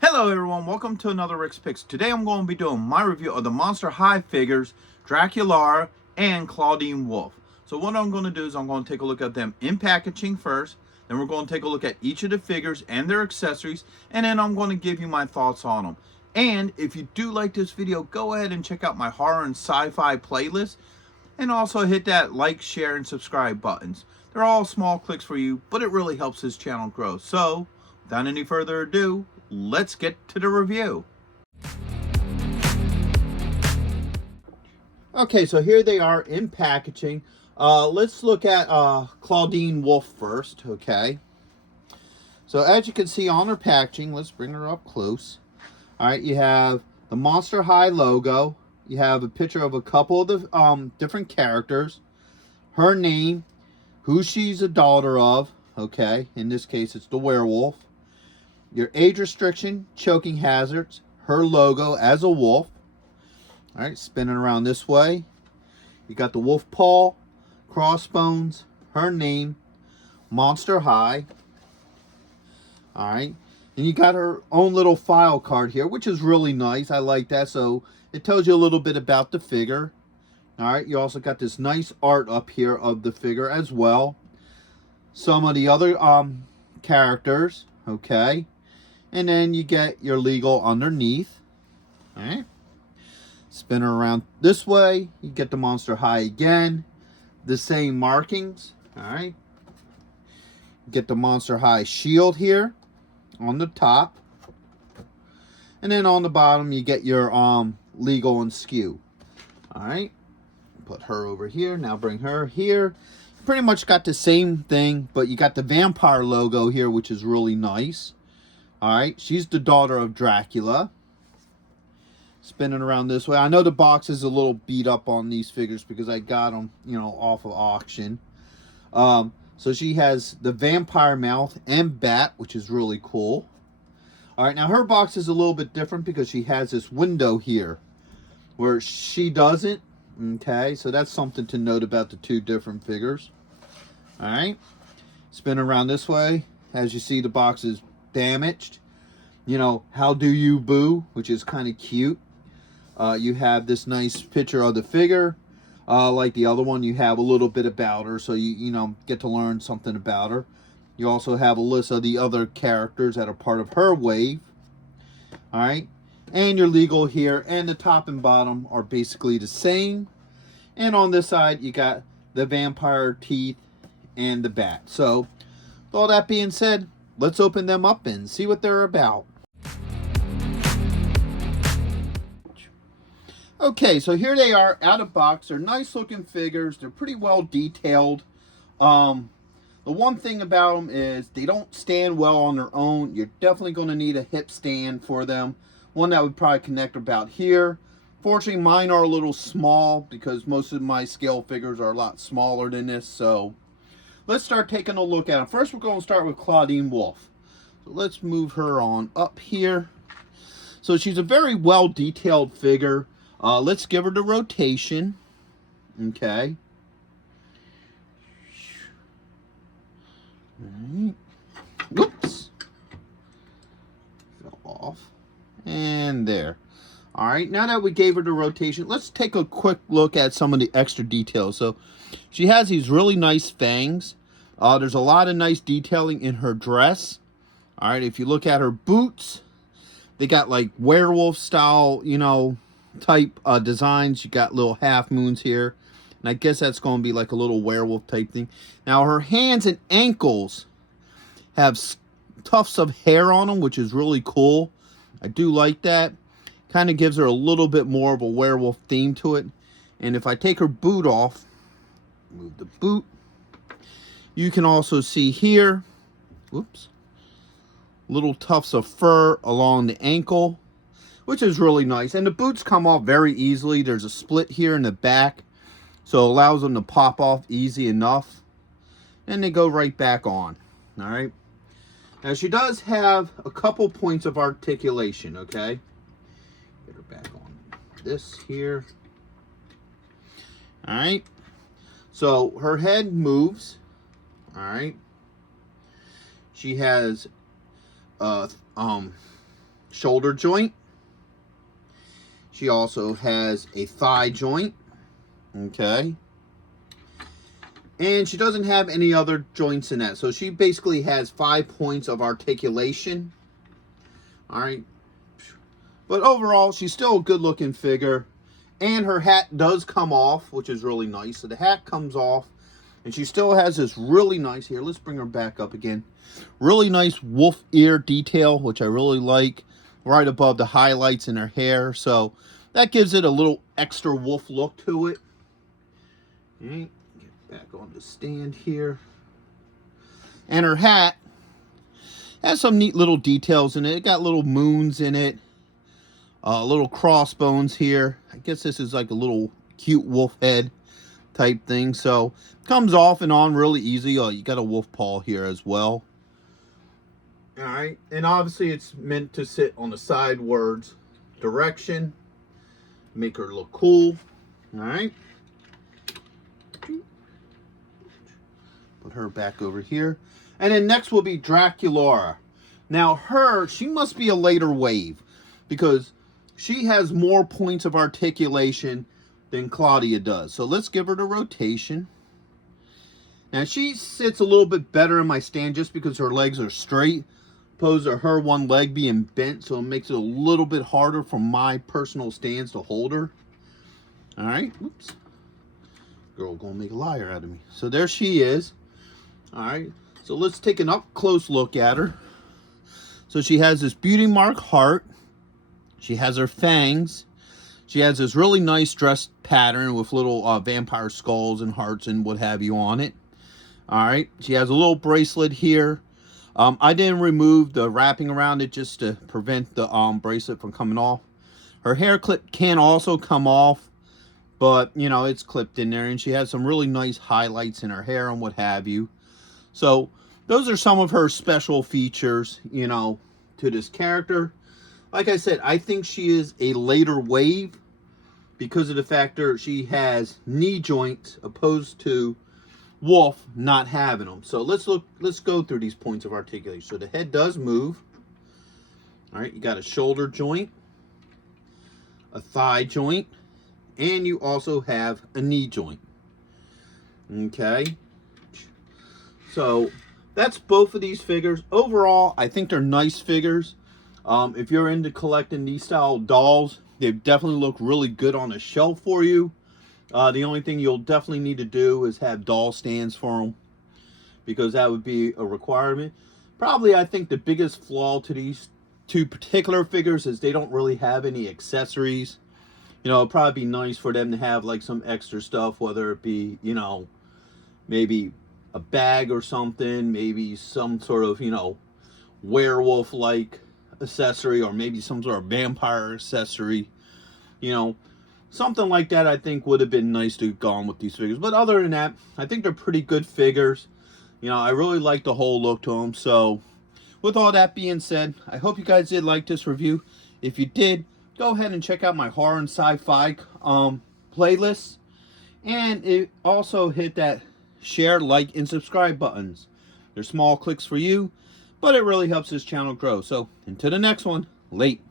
Hello everyone, welcome to another Rick's Picks. Today I'm going to be doing my review of the Monster High figures, Draculaura and Clawdeen Wolf. So what I'm going to do is I'm going to take a look at them in packaging first, then we're going to take a look at each of the figures and their accessories, and then I'm going to give you my thoughts on them. And if you do like this video, go ahead and check out my horror and sci-fi playlist, and also hit that like, share, and subscribe buttons. They're all small clicks for you, but it really helps this channel grow. So, without any further ado, let's get to the review. Okay, so here they are in packaging. Let's look at Clawdeen Wolf first, okay? So as you can see on her packaging, let's bring her up close. Alright, you have the Monster High logo. You have a picture of a couple of the different characters. Her name, who she's a daughter of, okay? In this case, it's the werewolf. Your age restriction, choking hazards, her logo as a wolf. All right, spinning around this way. You got the wolf paw, crossbones, her name, Monster High. All right, and you got her own little file card here, which is really nice. I like that. So it tells you a little bit about the figure. All right, you also got this nice art up here of the figure as well. Some of the other characters, okay. And then you get your legal underneath. All right. Spin her around this way. You get the Monster High again. The same markings. All right. Get the Monster High shield here on the top. And then on the bottom, you get your legal and skew. All right. Put her over here. Now bring her here. Pretty much got the same thing, but you got the vampire logo here, which is really nice. Alright, she's the daughter of Dracula. Spinning around this way. I know the box is a little beat up on these figures because I got them, off of auction. So she has the vampire mouth and bat, which is really cool. Alright, now her box is a little bit different because she has this window here where she doesn't. Okay, so that's something to note about the two different figures. Alright, spin around this way. As you see, the box is damaged. How do you boo, which is kind of cute. You have this nice picture of the figure. Like the other one, you have a little bit about her, so you get to learn something about her. You also have a list of the other characters that are part of her wave. All right, and your legal here, and the top and bottom are basically the same. And on this side, you got the vampire teeth and the bat. So, with all that being said, let's open them up and see what they're about. Okay, so here they are out of box. They're nice looking figures. They're pretty well detailed. The one thing about them is they don't stand well on their own. You're definitely going to need a hip stand for them. One that would probably connect about here. Fortunately, mine are a little small because most of my scale figures are a lot smaller than this. So let's start taking a look at them. First, we're going to start with Clawdeen Wolf. So let's move her on up here. So she's a very well detailed figure. Let's give her the rotation. Okay. Alright. Whoops. Fell off. And there. Alright, now that we gave her the rotation, let's take a quick look at some of the extra details. So, she has these really nice fangs. There's a lot of nice detailing in her dress. Alright, if you look at her boots, they got like werewolf style, type designs. You got little half moons here. And I guess that's going to be like a little werewolf type thing. Now, her hands and ankles have tufts of hair on them, which is really cool. I do like that. Kind of gives her a little bit more of a werewolf theme to it. And if I take her boot off, move the boot, you can also see here, whoops, little tufts of fur along the ankle, which is really nice. And the boots come off very easily. There's a split here in the back, so it allows them to pop off easy enough. And they go right back on. All right. Now, she does have a couple points of articulation, okay? Get her back on this here. All right. So her head moves. All right. She has shoulder joint. She also has a thigh joint. Okay. And she doesn't have any other joints in that. So she basically has 5 points of articulation. Alright. But overall, she's still a good looking figure. And her hat does come off, which is really nice. So the hat comes off. And she still has this really nice, here, let's bring her back up again. Really nice wolf ear detail, which I really like. Right above the highlights in her hair. So that gives it a little extra wolf look to it. Alright. Back on the stand here. And her hat has some neat little details in it. It got little moons in it. Little crossbones here. I guess this is like a little cute wolf head type thing. So, comes off and on really easy. Oh, you got a wolf paw here as well. Alright. And obviously it's meant to sit on the sidewards direction. Make her look cool. Alright. Put her back over here. And then next will be Draculaura. Now she must be a later wave because she has more points of articulation than Claudia does. So let's give her the rotation. Now she sits a little bit better in my stand just because her legs are straight, opposed to her one leg being bent, so it makes it a little bit harder for my personal stance to hold her. Alright, oops. Girl gonna make a liar out of me. So there she is. Alright, so let's take an up close look at her. So she has this beauty mark heart. She has her fangs. She has this really nice dress pattern with little vampire skulls and hearts and what have you on it. Alright, she has a little bracelet here. I didn't remove the wrapping around it just to prevent the bracelet from coming off. Her hair clip can also come off, but, you know, it's clipped in there. And she has some really nice highlights in her hair and what have you. So, those are some of her special features, you know, to this character. Like I said, I think she is a later wave because of the fact that she has knee joints opposed to Wolf not having them. So let's go through these points of articulation. So the head does move. All right, you got a shoulder joint, a thigh joint, and you also have a knee joint. Okay. So that's both of these figures. Overall, I think they're nice figures. If you're into collecting these style dolls, they definitely look really good on a shelf for you. The only thing you'll definitely need to do is have doll stands for them, because that would be a requirement. Probably, I think the biggest flaw to these two particular figures is they don't really have any accessories. You know, it'd probably be nice for them to have like some extra stuff, whether it be, you know, maybe a bag or something, maybe some sort of, you know, werewolf-like accessory, or maybe some sort of vampire accessory, you know. Something like that I think would have been nice to have gone with these figures. But other than that, I think they're pretty good figures. You know, I really like the whole look to them. So, with all that being said, I hope you guys did like this review. If you did, go ahead and check out my horror and sci-fi playlist. And also hit that share, like, and subscribe buttons. They're small clicks for you, but it really helps this channel grow. So, until the next one, late.